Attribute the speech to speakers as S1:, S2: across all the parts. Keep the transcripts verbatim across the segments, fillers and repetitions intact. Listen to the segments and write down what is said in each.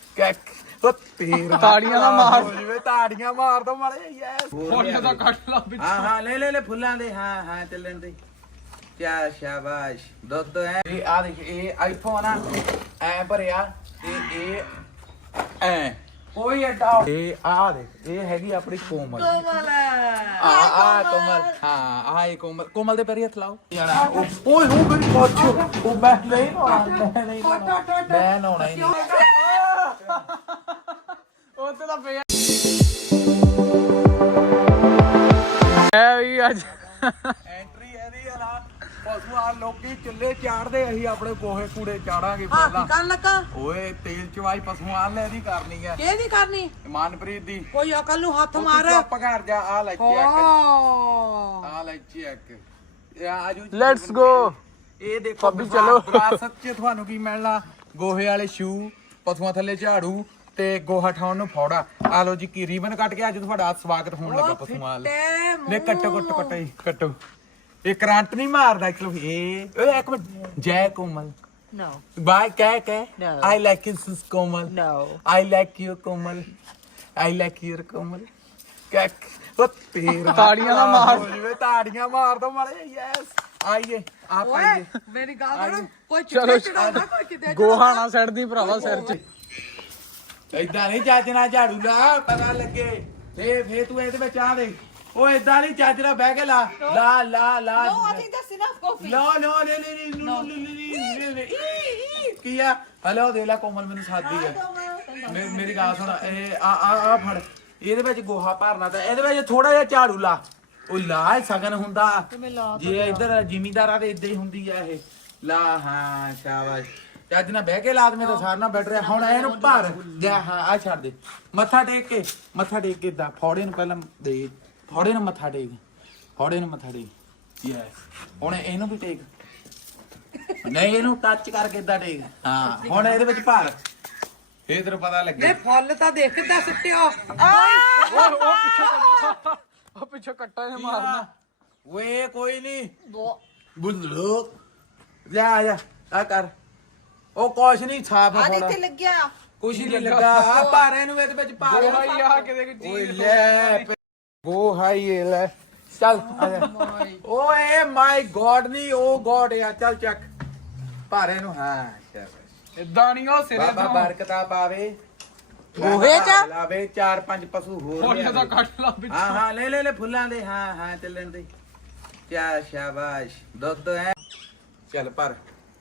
S1: ਉਹ ਤੇਰਾ
S2: ਤਾੜੀਆਂ ਦਾ ਮਾਰ
S1: ਜਿਵੇਂ ਤਾੜੀਆਂ ਮਾਰ ਦੋ ਮਾਰੇ ਯੈਸ
S2: ਫੁੱਲ ਦਾ ਕੱਟ ਲਾ ਵਿੱਚ
S1: ਹਾਂ ਹਾਂ ਲੈ ਲੈ ਲੈ ਫੁੱਲਾਂ ਦੇ ਹਾਂ ਹਾਂ ਚੱਲਣ ਦੇ ਕਿਆ ਸ਼ਾਬਾਸ਼ ਦੁੱਧ ਹੈ ਇਹ ਆ ਦੇਖ ਇਹ ਆਈਫੋਨ ਆ ਐ ਭਰਿਆ ਇਹ ਇਹ ਐ ਕੋਈ ਐਡਾ ਇਹ ਆ ਦੇਖ ਇਹ ਹੈਗੀ ਆਪਣੀ ਕੋਮਲ
S3: ਕੋਮਲ
S1: ਆ ਆ ਕੋਮਲ ਹਾਂ ਆ ਇਹ ਕੋਮਲ ਕੋਮਲ ਦੇ ਪੈਰੀ ਹੱਥ ਲਾਓ ਯਾਰ ਓਏ ਹੋ ਮੇਰੀ ਕੋਚ ਉਹ ਮੈਂ ਨਹੀਂ ਮੈਂ ਨਹੀਂ ਮੈਂ ਨਹਾਉਣਾ ਹੀ ਨਹੀਂ
S2: ਉੱਤੇ ਤਾਂ ਪਿਆ ਐ ਵੀ ਅੱਜ
S1: ਐਂਟਰੀ ਇਹਦੀ ਆ ਨਾ ਪਸ਼ੂ ਆ ਲੋਕੀ ਚੁੱਲੇ ਚਾੜਦੇ ਅਸੀਂ ਆਪਣੇ ਗੋਹੇ ਕੂੜੇ ਚਾੜਾਂਗੇ ਪਹਿਲਾਂ
S3: ਕਰਨ ਲੱਗਾ
S1: ਓਏ ਤੇਲ ਚਵਾਈ ਪਸ਼ੂ ਆ ਲੈ ਦੀ ਕਰਨੀ ਆ
S3: ਕਿਹਦੀ ਕਰਨੀ
S1: ਮਨਪ੍ਰੀਤ ਦੀ
S3: ਕੋਈ ਅਕਲ ਨੂੰ ਹੱਥ ਮਾਰ
S1: ਚੁੱਪ ਕਰ ਜਾ ਆ ਲੈ ਚੈੱਕ
S3: ਹਾਂ
S1: ਆ ਲੈ ਚੈੱਕ ਇਹ ਆਜੂ
S2: ਲੈਟਸ ਗੋ
S1: ਇਹ ਦੇਖੋ
S2: ਭਾਬੀ ਚਲੋ।
S1: ਵਿਰਾਸਤ ਚ ਤੁਹਾਨੂੰ ਕੀ ਮਿਲਣਾ ਗੋਹੇ ਵਾਲੇ ਸ਼ੂ ਪਸ਼ੂਆਂ ਥੱਲੇ ਝਾੜੂ ਤੇ ਗੋਹਾ ਠਾਉਣ ਨੂੰ ਫੌੜਾ ਆ ਲੋ ਜੀ ਕੀ ਰੀਬਨ ਕੱਟ ਕੇ ਅੱਜ ਤੁਹਾਡਾ ਸਵਾਗਤ ਹੋਣ ਲੱਗਾ ਪਸ਼ੂਆਂ ਵਾਲ ਲੈ ਕੱਟੋ ਕੱਟੋ ਕੱਟੋ ਜੀ, ਕੱਟੋ ਇਹ ਕਰੰਟ ਨਹੀਂ ਮਾਰਦਾ ਚਲੋ ਇਹ ਓਏ ਇੱਕ ਮਿੰਟ ਜੈ ਕੋਮਲ
S3: No.
S1: ਬਾਈ ਕਹਿ ਕਹਿ
S3: No.
S1: I like you sis Komal
S3: No.
S1: I like you Komal I like you ਕੋਮਲ ਕਹਿ ਉਹ ਤੇਰਾ
S2: ਤਾੜੀਆਂ ਦਾ ਮਾਰ
S1: ਜਿਵੇਂ ਤਾੜੀਆਂ ਮਾਰ ਦੋ ਮਾਰੇ ਯੈਸ ਆਈਏ ਆਪ
S3: ਓਏ
S1: ਆਈਏ
S3: ਮੇਰੀ ਗੱਲ ਸੁਣ ਕੋਈ
S2: ਚਲੋ
S3: ਚਿੱਟੇ ਚੜਾਉਂਦਾ ਕੋਈ ਕਿਤੇ
S2: ਗੋਹਾ ਨਾ ਸੜਦੀ ਭਰਾਵਾ ਸਿਰ 'ਚ
S1: ਏਦਾਂ ਨਹੀਂ ਚਾਚਣਾ ਝਾੜੂ ਲਾ ਪਤਾ ਲੱਗੇ ਫੇ ਫੇ ਤੂੰ ਇਹਦੇ ਵਿੱਚ ਆ ਦੇ ਉਹ ਏਦਾਂ ਨਹੀਂ ਚਾਚਣਾ ਬਹਿ ਕੇ ਲਾ ਲਾ ਲਾ ਲਾ
S3: No, I think that's enough coffee.
S1: ਲੋ ਲੋ ਲੈ ਲੈ ਲੈ ਕੀ ਆ ਹਲੋ ਦੇ ਲਾ ਕੋਮਲ ਮੈਨੂੰ ਸਾਦੀ ਆ ਮੇ- ਮੇਰੀ ਗੱਲ ਸੁਣ ਇਹ ਆ ਆ ਆ ਫੜ ਇਹਦੇ ਵਿੱਚ ਗੋਹਾ ਭਰਨਾ ਤਾਂ ਇਹਦੇ ਵਿੱਚ ਥੋੜਾ ਜਿਹਾ ਝਾੜੂ ਲਾ ਉਹ ਲਾ ਇਹ ਸਗਨ ਹੁੰਦਾ ਜੇ ਇੱਧਰ ਜ਼ਿਮੀਂਦਾਰਾਂ ਦੇ ਇਦਾਂ ਹੀ ਹੁੰਦੀ ਆ ਇਹ ਲਾ ਹਾਂ ਸ਼ਾਬਾਸ਼ ਚੱਜ ਨਾਲ ਬਹਿ ਕੇ ਲਾ ਦੇ ਤਾਂ ਸਾਰ ਨਾਲ ਬੈਠ ਰਿਹਾ ਹੁਣ ਇਹਨੂੰ ਭਰ ਜਾ ਹਾਂ ਆ ਛੱਡ ਦੇ ਮੱਥਾ ਟੇਕ ਕੇ ਮੱਥਾ ਟੇਕ ਕੇ ਇਦਾਂ ਫੌੜੇ ਨੂੰ ਪਹਿਲਾਂ ਦੇ ਫੌੜੇ ਨੂੰ ਮੱਥਾ ਟੇਕ ਫੌੜੇ ਨੂੰ ਮੱਥਾ ਟੇਕ ਯੈਸ ਹੁਣ ਇਹਨੂੰ ਵੀ ਟੇਕ ਨਹੀਂ ਇਹਨੂੰ ਟੱਚ ਕਰਕੇ ਇਦਾਂ ਟੇਕ ਹਾਂ ਹੁਣ ਇਹਦੇ ਵਿੱਚ ਭਰ ਫੇਰ ਤੈਨੂੰ ਪਤਾ ਲੱਗੇ
S3: ਇਹ ਫੁੱਲ ਤਾਂ ਦੇਖ ਕਿੱਦਾਂ ਸਿੱਟਿਆ
S2: ਉਹ ਉਹ ਪਿੱਛੇ ਉਹ ਪਿੱਛੇ ਕੱਟਾ ਨੇ ਮਾਰਨਾ
S1: ਵੇ ਕੋਈ ਨਹੀਂ ਬੁੱਲੂ ਜਾ ਜਾ ਆ ਕਰ ਉਹ ਕੁਛ ਨਹੀਂ ਸਾਫ
S3: ਆ
S1: ਹੋਣਾ
S3: ਇੱਥੇ ਲੱਗਿਆ
S1: ਕੁਛ ਨਹੀਂ ਲੱਗਾ ਆ ਭਾਰੇ ਨੂੰ ਇਹਦੇ ਵਿੱਚ ਪਾ ਦੇ
S2: ਗੋਹਾ ਹੀ ਆ ਕਿਤੇ ਕੋਈ
S1: ਓਏ
S2: ਚੀਜ਼
S1: ਲੈ ਗੋ ਹਾਈ ਇਹ ਲੈ ਚੱਲ ਓਏ ਮਾਈ ਗੋਡ ਨਹੀਂ ਉਹ ਗੋਡ ਆ ਚੱਲ ਚੱਕ ਭਾਰੇ ਨੂੰ ਹਾਂ ਸ਼ਾਬਾਸ਼
S2: ਇਦਾਂ ਨਹੀਂ ਉਹ ਸਿਰੇ
S1: ਬਾਬਾ
S2: ਤੋਂ
S1: ਬਰਕਤਾਂ ਪਾਵੇ
S3: ਗੋਹੇ ਚ?
S1: ਲਾਵੇ ਚਾਰ ਪੰਜ ਪਸ਼ੂ ਹੋਰ
S2: ਫੁੱਲ
S1: ਲਿਆਵੇ।
S2: ਦਾ ਕੱਟ ਲਾ ਵਿੱਚ
S1: ਹਾਂ ਹਾਂ ਲੈ ਲੈ ਲੈ ਫੁੱਲਾਂ ਦੇ ਹਾਂ ਹਾਂ ਚੱਲਣ ਦੇ ਕਿਆ ਸ਼ਾਬਾਸ਼ ਦੁੱਧ ਹੈ ਚੱਲ ਪਰ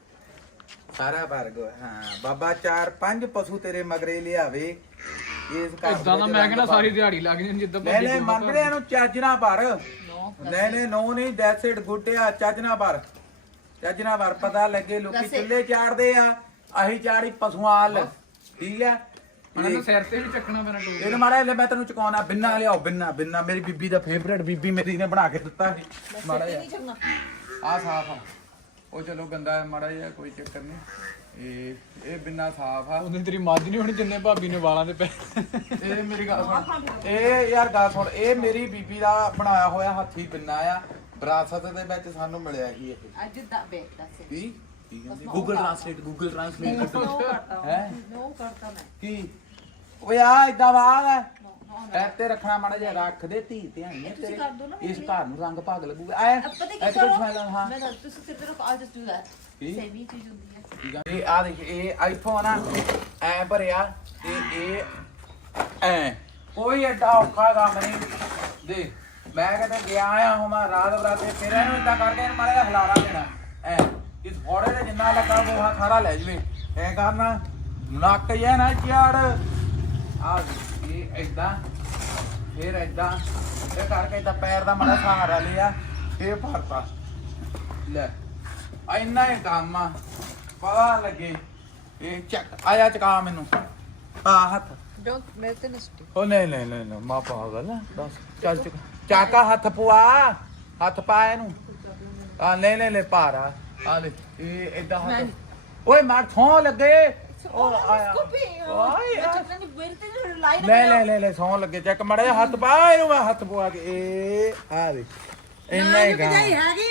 S1: ਸਾਰਾ ਭਰ ਗੋ ਹਾਂ ਬਾਬਾ ਚਾਰ ਪੰਜ ਪਸ਼ੂ ਤੇਰੇ ਮਗਰੇ ਲਿਆਵੇ ਇਸ ਘਰ
S2: ਇਦਾਂ ਦਾ ਮੈਂ ਕਹਿੰਦਾ ਸਾਰੀ ਦਿਹਾੜੀ ਲੱਗ ਜਾਂਦੀ ਜਿੱਦਾਂ
S1: ਲੈ ਲੈ ਮੰਗਦੇ ਇਹਨੂੰ ਚੱਜ ਨਾ ਭਰ ਲੈ ਲੈ ਨੋ ਨਹੀਂ ਦੈਟਸ ਇਟ ਗੁੱਡ ਆ ਚੱਜ ਨਾ ਭਰ ਚੱਜ ਨਾ ਭਰ ਪਤਾ ਲੱਗੇ ਲੋਕੀ ਚੁੱਲੇ ਚਾੜਦੇ ਆ ਅਸੀਂ ਚਾੜੀ ਪਸ਼ੂਆਂ ਹਲ ਠੀਕ ਆ
S2: ਮੈਨੂੰ ਸਿਰ ਤੇ ਵੀ ਚੱਕਣਾ ਪੈਣਾ ਟੋਏ
S1: ਇਹਨੂੰ ਮਾੜਾ ਜਿਹਾ ਮੈਂ ਤੈਨੂੰ ਚੁਕਾਉਣਾ ਬਿੰਨਾ ਲਿਆਓ ਬਿੰਨਾ ਬਿੰਨਾ ਮੇਰੀ ਬੀਬੀ ਦਾ ਫੇਵਰੇਟ ਬੀਬੀ ਮੇਰੀ ਨੇ ਬਣਾ ਕੇ ਦਿੱਤਾ ਸੀ ਮਾੜਾ ਜਿਹਾ ਆ ਸਾਫ ਆ ਉਹ ਚਲੋ ਗੰਦਾ ਮਾੜਾ ਜਿਹਾ ਕੋਈ ਚੱਕਰ ਨਹੀਂ ਇਹ ਇਹ ਬਿੰਨਾ ਸਾਫ ਆ
S2: ਉਹਨੇ ਤੇਰੀ ਮੱਝ ਨਹੀਂ ਹੋਣੀ ਜਿੰਨੇ ਭਾਬੀ ਨੇ ਵਾਲਾਂ ਦੇ ਪੈ
S1: ਇਹ ਮੇਰੀ ਗੱਲ ਸੁਣ ਇਹ ਯਾਰ ਗੱਲ ਸੁਣ ਇਹ ਮੇਰੀ ਬੀਬੀ ਦਾ ਬਣਾਇਆ ਹੋਇਆ ਹੱਥੀ ਬਿੰਨਾ ਆ ਵਿਰਾਸਤ ਦੇ ਵਿੱਚ ਸਾਨੂੰ ਮਿਲਿਆ ਸੀ ਇਹ
S3: ਅੱਜ ਦਾ ਬੇਟ ਦੱਸ
S1: ਕੀ ਗੂਗਲ ਟ੍ਰਾਂਸਲੇਟ ਗੂਗਲ ਟ੍ਰਾਂਸਲੇਟ ਹੈ
S3: ਨੋ ਕਰਤਾ ਮੈਂ
S1: ਕੀ ਓਏ ਆ ਇਦਾਂ ਬਾਗ ਹੈ ਪੈਰ ਤੇ ਰੱਖਣਾ ਮਾੜਾ ਜਿਹਾ ਰੱਖ ਦੇ ਧੀ ਧਿਆਨ ਨੇ ਤੇਰੇ ਇਸ ਘਰ ਨੂੰ ਰੰਗ ਭਾਗ ਲੱਗੂਗਾ ਆਇਆ ਇੱਥੇ ਸਮੈਲ ਹਾਂ
S3: ਮੈਂ ਤਾਂ ਤੁਸੀਂ ਸਿਰ ਤੇ ਰੱਖੋ ਆਲ ਜਸਟ ਡੂ ਦੈਟ
S1: ਕੀ?
S3: ਸੇਮ ਹੀ ਚੀਜ਼ ਹੁੰਦੀ ਹੈ
S1: ਠੀਕ ਆ ਇਹ ਆ ਦੇਖ ਇਹ ਆਈਫੋਨ ਆ ਐ ਭਰਿਆ ਤੇ ਇਹ ਐ ਕੋਈ ਐਡਾ ਔਖਾ ਕੰਮ ਨਹੀਂ ਦੇ ਮੈਂ ਕਹਿੰਦਾ ਗਿਆ ਆ ਹੁਣ ਮੈਂ ਰਾਤ ਬਰਾਤੇ ਫਿਰ ਇਹਨੂੰ ਇਦਾਂ ਕਰਕੇ ਇਹਨੂੰ ਮਾੜਾ ਜਿਹਾ ਹਲਾਰਾ ਦੇਣਾ ਐ ਇਸ ਫੋੜੇ ਦੇ ਜਿੰਨਾ ਲੱਗਾ ਗੋਹਾ ਸਾਰਾ ਲੈ ਜਵੇ ਐ ਕਰਨਾ ਨੱਕ ਜੇ ਨਾ ਚੜ ਆ ਇਹ ਏਦਾਂ ਫਿਰ ਏਦਾਂ ਇਹ ਕਰਕੇ ਤਾਂ ਪੈਰ ਦਾ ਮਾੜਾ ਸਹਾਰਾ ਲਿਆ ਇਹ ਭਰਤਾ ਲੈ ਇੰਨਾ ਹੀ ਕੰਮ ਆ ਪਤਾ ਲੱਗੇ ਇਹ ਚੱਕ ਆਇਆ ਚਕਾ ਮੈਨੂੰ ਆ ਹੱਥ
S3: ਡੋਂਟ ਮੇਲਟ ਇਨ ਸਟਿਕ
S1: ਉਹ ਨਹੀਂ ਨਹੀਂ ਨਹੀਂ ਨਹੀਂ ਮਾ ਪਾਗਲ ਆ ਬਸ ਚੱਲ ਚੱਕ ਚਾਕਾ ਹੱਥ ਪਵਾ ਹੱਥ ਪਾ ਇਹਨੂੰ ਆ ਨਹੀਂ ਨਹੀਂ ਲੈ ਪਾਰਾ ਆ ਲੈ ਇਹ ਏਦਾਂ ਹੱਥ ਓਏ ਮਾਰ ਥੋਂ ਲੱਗੇ ਉਹ ਆਇਆ ਓਏ
S3: ਚੱਕਣ ਦੀ ਵੇਰ ਤੇ ਲਾਈਨ
S1: ਲੈ ਲੈ ਲੈ ਲੈ ਸੌਂ ਲੱਗੇ ਚੱਕ ਮੜਾ ਹੱਥ ਪਾ ਇਹਨੂੰ ਮੈਂ ਹੱਥ ਪਵਾ ਕੇ ਇਹ ਆ ਦੇ ਇੰਨਾ ਹੀ ਕੰਮ
S3: ਹੈਗੀ ਆ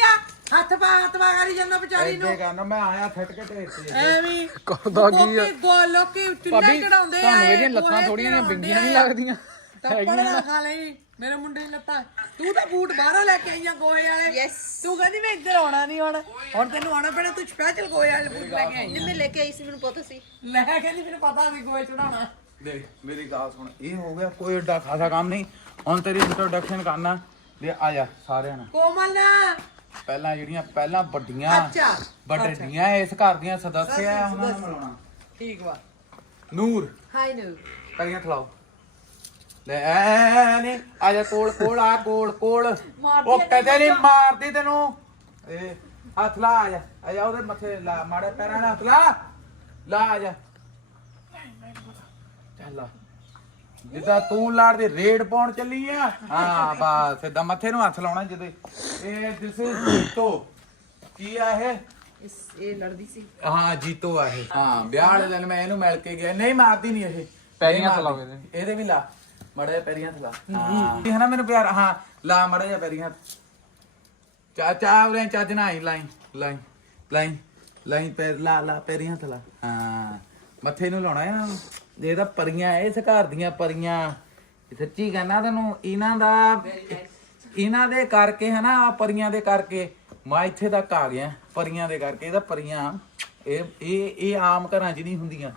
S4: ਹੱਥ ਪਾ ਹੱਥ ਪਾ ਕਰੀ ਜਾਂਦਾ ਵਿਚਾਰੀ ਨੂੰ
S1: ਐਡੇ ਕਰਨਾ ਮੈਂ ਆਇਆ ਫਿੱਟ ਕੇ ਢੇਰ ਤੇ
S4: ਐਵੇਂ
S2: ਕਰਦਾ ਕੀ ਆ?
S4: ਲੋਕੀ ਗੋ ਲੋਕੀ ਚੁੱਲ੍ਹੇ
S2: ਭਾਬੀ
S4: ਚੜਾਉਂਦੇ
S2: ਤੁਹਾਨੂੰ ਇਹਦੀਆਂ ਲੱਤਾਂ ਥੋੜੀਆਂ ਜਿਹੀਆਂ ਬਿੰਗੀਆਂ ਨਹੀਂ ਲੱਗਦੀਆਂ
S4: ਟੱਪੜ ਨਾ ਖਾ ਲਈ ਮੇਰੇ ਮੁੰਡੇ ਦੀ ਲੱਤਾਂ ਤੂੰ ਤਾਂ ਬੂਟ ਬਾਹਰੋਂ ਲੈ ਕੇ ਆਈਆਂ ਗੋਏ ਵਾਲੇ
S3: Yes.
S4: ਤੂੰ ਕਹਿੰਦੀ ਮੈਂ ਇੱਧਰ ਆਉਣਾ ਨਹੀਂ ਹੁਣ ਹੁਣ ਤੈਨੂੰ ਆਉਣਾ ਪੈਣਾ ਤੂੰ ਸਪੈਸ਼ਲ ਗੋਏ ਵਾਲੇ ਬੂਟ ਲੈ ਕੇ ਆਈ
S3: ਮੈਂ ਲੈ ਕੇ ਆਈ ਸੀ ਮੈਨੂੰ ਪਤਾ ਸੀ
S4: ਲੈ ਕਹਿੰਦੀ ਮੈਨੂੰ ਪਤਾ ਸੀ ਗੋਏ ਚੜਾਉਣਾ
S1: ਦੇਖ ਮੇਰੀ ਗੱਲ ਸੁਣ ਇਹ ਹੋ ਗਿਆ ਕੋਈ ਏਡਾ ਖਾਸਾ ਕੰਮ ਨਹੀਂ ਹੁਣ ਤੇਰੀ ਇੰਟਰੋਡਕਸ਼ਨ ਕਰਨਾ ਲੈ ਆ ਜਾ ਸਾਰਿਆਂ ਨੂੰ
S4: ਕੋਮਲ ਨਾ
S1: ਪਹਿਲਾਂ ਜਿਹੜੀਆਂ ਪਹਿਲਾਂ ਵੱਡੀਆਂ
S4: ਅੱਛਾ
S1: ਵੱਡੀਆਂ ਇਸ ਘਰ ਦੀਆਂ ਸਦੱਸਿਆ ਆ ਉਹਨਾਂ ਨੂੰ ਮਿਲਾਉਣਾ
S4: ਠੀਕ ਵਾ
S1: ਨੂਰ
S3: ਹਾਈ ਨੂੰ
S1: ਕਰੀਆਂ ਖਲਾਓ ਲੈ ਐ ਨੀ ਆ ਜਾ ਕੋਲ ਕੋਲ ਆ ਕੋਲ ਕੋਲ ਉਹ ਕਦੇ ਨਹੀਂ ਮਾਰਦੀ ਤੈਨੂੰ ਇਹ ਹੱਥ ਲਾ ਆ ਜਾ ਆ ਜਾ ਉਹਦੇ ਮੱਥੇ ਲਾ ਮਾੜੇ ਪੈਰਾਂ ਨਾਲ ਹੱਥ ਲਾ ਲਾ ਆ ਜਾ ਚੱਲ ਆ ਜਿੱਦਾਂ ਤੂੰ ਲੜਦੀ ਰੇਡ ਪਾਉਣ ਚੱਲੀ ਆ ਹਾਂ ਬਸ ਸਿੱਧਾ ਮੱਥੇ ਨੂੰ ਹੱਥ ਲਾਉਣਾ ਜਿਹਦੇ ਇਹ ਦਿਸ ਇਜ਼ ਜੀਤੋ ਕੀ ਆ ਇਹ
S3: ਇਸ ਇਹ ਲੜਦੀ ਸੀ
S1: ਹਾਂ ਜੀਤੋ ਆ ਇਹ ਹਾਂ ਵਿਆਹ ਵਾਲੇ ਦਿਨ ਮੈਂ ਇਹਨੂੰ ਮਿਲ ਕੇ ਗਿਆ ਨਹੀਂ ਮਾਰਦੀ ਨਹੀਂ ਇਹ
S2: ਪੈਰੀਆਂ
S1: ਨਹੀਂ
S2: ਤੇ ਲਾਓ
S1: ਮਾਰਦੀ।
S2: ਇਹਦੇ।
S1: ਇਹਦੇ ਵੀ ਲਾ ਮੜਾ ਜਿਹਾ ਪੈਰੀਆਂ ਤੇ ਲਾ ਹਾਂ ਇਹ ਹੈ ਨਾ ਮੈਨੂੰ ਪਿਆਰ ਹਾਂ ਲਾ ਮੜਾ ਜਿਹਾ ਪੈਰੀਆਂ ਚਾ ਚਾ ਉਰੇ ਚੱਜ ਨਾ ਆਈ ਲਾਈ ਲਾਈ ਲਾਈ ਲਾਈ ਪੈਰ ਲਾ ਲਾ ਪੈਰੀਆਂ ਤੇ ਲਾ ਹਾਂ ਮੱਥੇ ਨੂੰ ਲਾਉਣਾ ਆ ਇਹ ਤਾਂ ਪਰੀਆਂ ਇਸ ਘਰ ਦੀਆਂ ਪਰੀਆਂ ਸੱਚੀ ਕਹਿੰਦਾ ਤੈਨੂੰ ਇਹਨਾਂ ਦਾ ਇਹਨਾਂ ਦੇ ਕਰਕੇ ਹਨਾ ਆਹ ਪਰੀਆਂ ਦੇ ਕਰਕੇ ਮੈਂ ਇੱਥੇ ਤੱਕ ਆ ਗਿਆ ਪਰੀਆਂ ਦੇ ਕਰਕੇ ਇਹਦਾ ਪਰੀਆਂ ਇਹ ਇਹ ਇਹ ਆਮ ਘਰਾਂ 'ਚ ਨਹੀਂ ਹੁੰਦੀਆਂ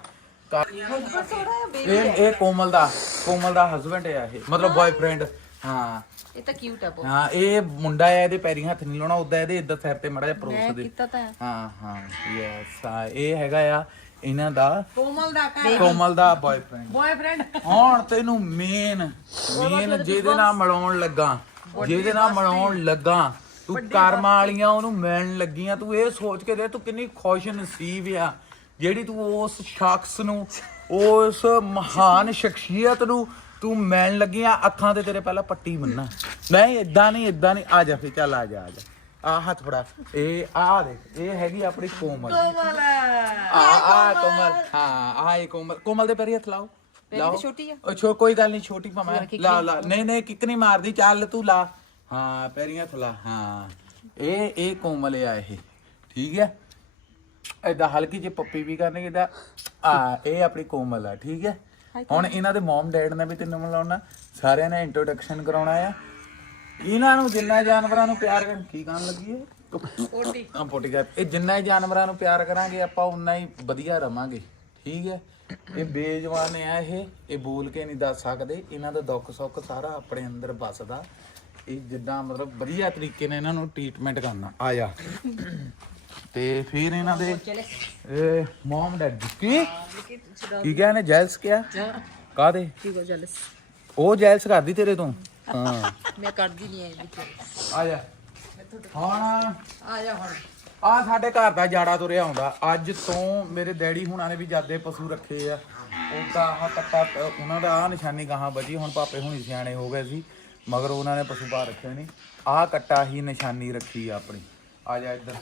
S1: ਇਹ ਇਹ ਕੋਮਲ ਦਾ ਕੋਮਲ ਦਾ ਹਸਬੰਡ ਹੈ ਇਹ ਮਤਲਬ ਬॉयਫ੍ਰੈਂਡ ਹਾਂ
S3: ਇਹ ਤਾਂ ਕਿਊਟ ਆ ਬਹੁਤ
S1: ਹਾਂ ਇਹ ਮੁੰਡਾ ਹੈ ਇਹਦੇ ਪੈਰੀ ਹੱਥ ਨਹੀਂ ਲਾਉਣਾ ਉਦਾਂ ਇਹਦੇ ਇੱਧਰ ਸਿਰ ਤੇ ਮੜਾ ਜਿਹਾ ਪਰੋਸ ਦੇ
S3: ਕੀਤਾ ਤਾਂ
S1: ਹਾਂ ਹਾਂ ਯੈਸ ਇਹ ਹੈਗਾ ਆ ਇਹਨਾਂ ਦਾ
S4: ਕੋਮਲ ਦਾ ਘਰ
S1: ਕੋਮਲ ਦਾ ਬॉयਫ੍ਰੈਂਡ
S4: ਬॉयਫ੍ਰੈਂਡ
S1: ਹੁਣ ਤੈਨੂੰ ਮੇਨ ਮੇਨ ਜਿਹਦੇ ਨਾਲ ਮਿਲਾਉਣ ਲੱਗਾ ਜਿਹਦੇ ਨਾਲ ਮਿਲਾਉਣ ਲੱਗਾ ਤੂੰ ਕਰਮਾਂ ਵਾਲੀਆਂ ਉਹਨੂੰ ਮਿਲਣ ਲੱਗੀਆਂ ਤੂੰ ਇਹ ਸੋਚ ਕੇ ਦੇ ਤੂੰ ਕਿੰਨੀ ਖੁਸ਼ ਨਸੀਬ ਆ ਜਿਹੜੀ ਤੂੰ ਉਸ ਸ਼ਖਸ ਨੂੰ ਉਸ ਮਹਾਨ ਸ਼ਖਸੀਅਤ ਨੂੰ ਤੂੰ ਮਿਲਣ ਲੱਗੀਆਂ ਅੱਖਾਂ ਤੇ ਤੇਰੇ ਪਹਿਲਾਂ ਪੱਟੀ ਮੰਨਾ ਨਹੀਂ ਇਦਾਂ ਨਹੀਂ ਇਦਾਂ ਨਹੀਂ ਆ ਜਾ ਫੇ ਚੱਲ ਆ ਜਾ ਆ ਜਾ ਆ ਹੱਥ ਫੜਾ ਇਹ ਆ ਦੇ ਇਹ ਹੈਗੀ ਆਪਣੀ ਕੋਮਲ
S4: ਕੋਮਲ
S1: ਆ ਆ ਕੋਮਲ ਹਾਂ ਆ ਇਹ ਕੋਮਲ ਕੋਮਲ ਦੇ ਪੈਰੀ ਹੱਥ ਲਾਓ ਲਾਓ
S3: ਛੋਟੀ ਆ
S1: ਉਹ ਛੋ ਕੋਈ ਗੱਲ ਨਹੀਂ ਛੋਟੀ ਭਾਵੇਂ ਲਾ ਲਾ ਨਹੀਂ ਨਹੀਂ ਕਿੱਕ ਨਹੀਂ ਮਾਰਦੀ ਚੱਲ ਤੂੰ ਲਾ ਹਾਂ ਪੈਰੀਆਂ ਹੱਥ ਲਾ ਹਾਂ ਇਹ ਇਹ ਕੋਮਲ ਆ ਇਹ ਠੀਕ ਹੈ ਏਦਾਂ ਹਲਕੀ ਜਿਹੀ ਪੱਪੀ ਵੀ ਕਰਨਗੇ ਦਾ ਆ ਇਹ ਆਪਣੀ ਕੋਮਲ ਆ ਠੀਕ ਹੈ ਹੁਣ ਇਹਨਾਂ ਦੇ ਮਮ ਡੈਡ ਨੇ ਵੀ ਤੈਨੂੰ ਮਿਲਾਉਣਾ ਸਾਰਿਆਂ ਨੇ ਇੰਟਰੋਡਕਸ਼ਨ ਕਰਾਉਣਾ ਆ ਇਹਨਾਂ ਨੂੰ ਜਿੰਨਾ ਜਾਨਵਰਾਂ ਨੂੰ ਪਿਆਰ ਕਰਨ ਕੀ ਕਰਨ ਲੱਗੀ ਹੈ
S4: ਪੋਟੀ
S1: ਆ ਪੋਟੀ ਕਰ ਇਹ ਜਿੰਨਾ ਹੀ ਜਾਨਵਰਾਂ ਨੂੰ ਪਿਆਰ ਕਰਾਂਗੇ ਆਪਾਂ ਉਨਾ ਹੀ ਵਧੀਆ ਰਵਾਂਗੇ ਠੀਕ ਹੈ ਇਹ ਬੇਜਵਾਨ ਆ ਇਹ ਇਹ ਬੋਲ ਕੇ ਨਹੀਂ ਦੱਸ ਸਕਦੇ ਇਹਨਾਂ ਦਾ ਦੁੱਖ ਸੁੱਖ ਸਾਰਾ ਆਪਣੇ ਅੰਦਰ ਵੱਸਦਾ ਇਹ ਜਿੱਦਾਂ ਮਤਲਬ ਵਧੀਆ ਤਰੀਕੇ ਨਾਲ ਇਹਨਾਂ ਨੂੰ ਟ੍ਰੀਟਮੈਂਟ ਕਰਨਾ ਆ ਜਾ ਤੇ ਫਿਰ ਇਹਨਾਂ ਦੇ ਇਹ ਮਮ ਡੈਡ ਕੀ ਕੀ ਕਹਿੰਦੇ ਜੈਲਸ ਕਿਆ ਕਾਦੇ
S3: ਠੀਕ ਹੋ ਜਲਸ
S1: ਉਹ ਜੈਲਸ ਕਰਦੀ ਤੇਰੇ ਤੋਂ ਹਾਂ
S3: ਮੈਂ ਕੱਢਦੀ ਨਹੀਂ ਐ ਵਿੱਚ
S1: ਆ ਜਾ ਹੁਣ
S4: ਆ ਜਾ ਹੁਣ
S1: ਆ ਸਾਡੇ ਘਰ ਦਾ ਜਾੜਾ ਤੁਰਿਆ ਆਉਂਦਾ ਅੱਜ ਤੋਂ ਮੇਰੇ ਡੈਡੀ ਹੁਣਾਂ ਨੇ ਵੀ ਜਾਦੇ ਪਸ਼ੂ ਰੱਖੇ ਆ ਉਹਦਾ ਆਹ ਕੱਟਾ ਉਹਨਾਂ ਦਾ ਆ ਨਿਸ਼ਾਨੀ ਗਾਹਾਂ ਬਚੀ ਹੁਣ ਪਾਪੇ ਹੁਣੀ ਸਿਆਣੇ ਹੋ ਗਏ ਸੀ ਮਗਰ ਉਹਨਾਂ ਨੇ ਪਸ਼ੂ ਪਾ ਰੱਖੇ ਨਹੀਂ ਆਹ ਕੱਟਾ ਹੀ ਨਿਸ਼ਾਨੀ ਰੱਖੀ ਆ ਆਪਣੀ ਆ ਜਾ ਇੱਧਰ